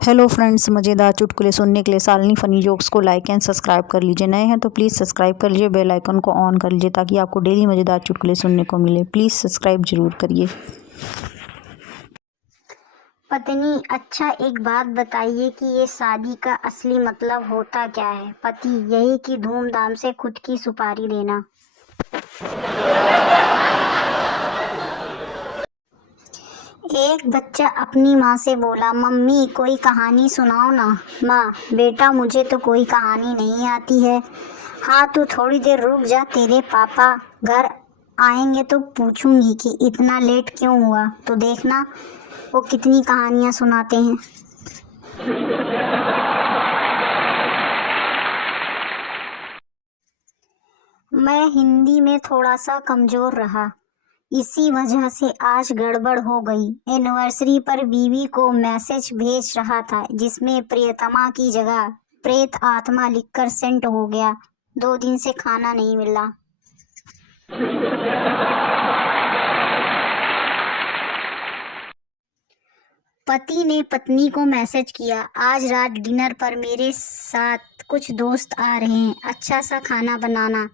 Hello friends, मज़ेदार चुटकुले सुनने के लिए शालिनी फ़नी जोक्स को लाइक एंड सब्सक्राइब कर लीजिए। नए हैं तो प्लीज़ सब्सक्राइब कर लीजिए, बेल आइकन को ऑन कर लीजिए ताकि आपको डेली मज़ेदार चुटकुले सुनने को मिले। प्लीज़ सब्सक्राइब ज़रूर करिए। पत्नी, अच्छा एक बात बताइए कि ये शादी का असली मतलब होता क्या है? पति, यही कि धूमधाम से खुद की सुपारी देना। एक बच्चा अपनी माँ से बोला, मम्मी कोई कहानी सुनाओ ना। माँ, बेटा मुझे तो कोई कहानी नहीं आती है। हाँ, तू थोड़ी देर रुक जा, तेरे पापा घर आएंगे तो पूछूंगी कि इतना लेट क्यों हुआ, तो देखना वो कितनी कहानियाँ सुनाते हैं। मैं हिंदी में थोड़ा सा कमजोर रहा, इसी वजह से आज गड़बड़ हो गई। एनिवर्सरी पर बीवी को मैसेज भेज रहा था जिसमें प्रियतमा की जगह प्रेत आत्मा लिखकर सेंड हो गया। 2 दिन से खाना नहीं मिला। पति ने पत्नी को मैसेज किया, आज रात डिनर पर मेरे साथ कुछ दोस्त आ रहे हैं, अच्छा सा खाना बनाना।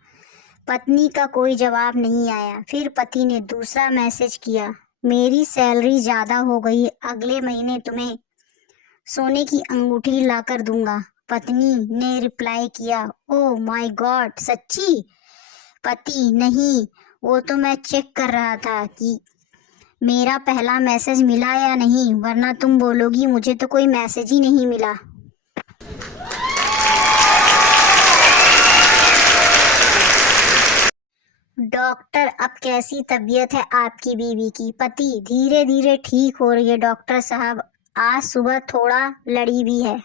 पत्नी का कोई जवाब नहीं आया। फिर पति ने दूसरा मैसेज किया, मेरी सैलरी ज़्यादा हो गई, अगले महीने तुम्हें सोने की अंगूठी लाकर दूंगा। पत्नी ने रिप्लाई किया, ओह माय गॉड, सच्ची? पति, नहीं, वो तो मैं चेक कर रहा था कि मेरा पहला मैसेज मिला या नहीं, वरना तुम बोलोगी मुझे तो कोई मैसेज ही नहीं मिला। डॉक्टर, अब कैसी तबीयत है आपकी बीवी की? पति, धीरे धीरे ठीक हो रही है डॉक्टर साहब, आज सुबह थोड़ा लड़ी भी है।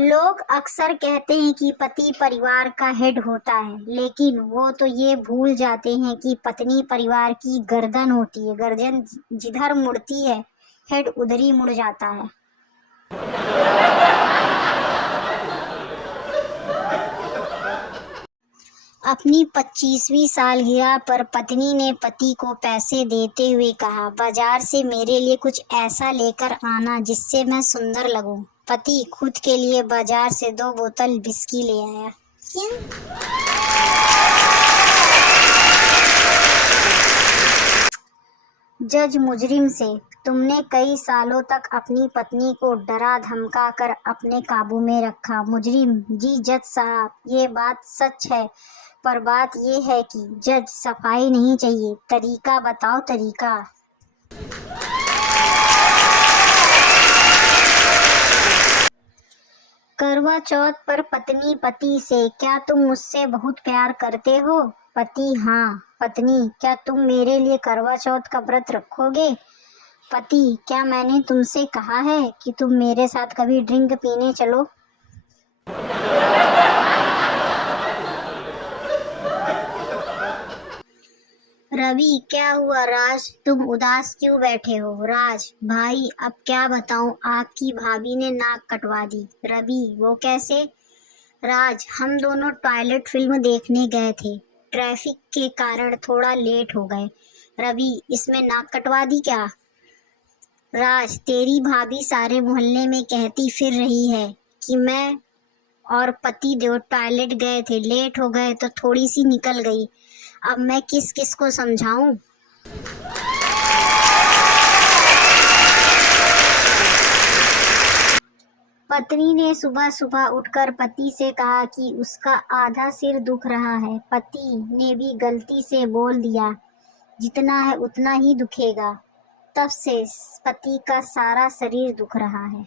लोग अक्सर कहते हैं कि पति परिवार का हेड होता है, लेकिन वो तो ये भूल जाते हैं कि पत्नी परिवार की गर्दन होती है। गर्दन जिधर मुड़ती है, हेड उधर ही मुड़ जाता है। अपनी 25वीं सालगिरह पर पत्नी ने पति को पैसे देते हुए कहा, बाजार से मेरे लिए कुछ ऐसा लेकर आना जिससे मैं सुंदर लगूं। पति खुद के लिए बाजार से 2 बोतल विस्की ले आया। जज मुजरिम से, तुमने कई सालों तक अपनी पत्नी को डरा धमका कर अपने काबू में रखा। मुजरिम, जी जज साहब, ये बात सच है, पर बात ये है कि जज सफाई नहीं चाहिए, तरीका बताओ, तरीका। करवा चौथ पर पत्नी पति से, क्या तुम मुझसे बहुत प्यार करते हो? पति, हाँ। पत्नी, क्या तुम मेरे लिए करवा चौथ का व्रत रखोगे? पति, क्या मैंने तुमसे कहा है कि तुम मेरे साथ कभी ड्रिंक पीने चलो? रवि, क्या हुआ राज, तुम उदास क्यों बैठे हो? राज, भाई अब क्या बताऊं, आपकी भाभी ने नाक कटवा दी। रवि, वो कैसे? राज, हम दोनों टॉयलेट फिल्म देखने गए थे, ट्रैफिक के कारण थोड़ा लेट हो गए। रवि, इसमें नाक कटवा दी क्या? राज, तेरी भाभी सारे मोहल्ले में कहती फिर रही है कि मैं और पति देव टॉयलेट गए थे, लेट हो गए तो थोड़ी सी निकल गई। अब मैं किस किस को समझाऊं? पत्नी ने सुबह सुबह उठकर पति से कहा कि उसका आधा सिर दुख रहा है। पति ने भी गलती से बोल दिया, जितना है उतना ही दुखेगा। तब से पति का सारा शरीर दुख रहा है।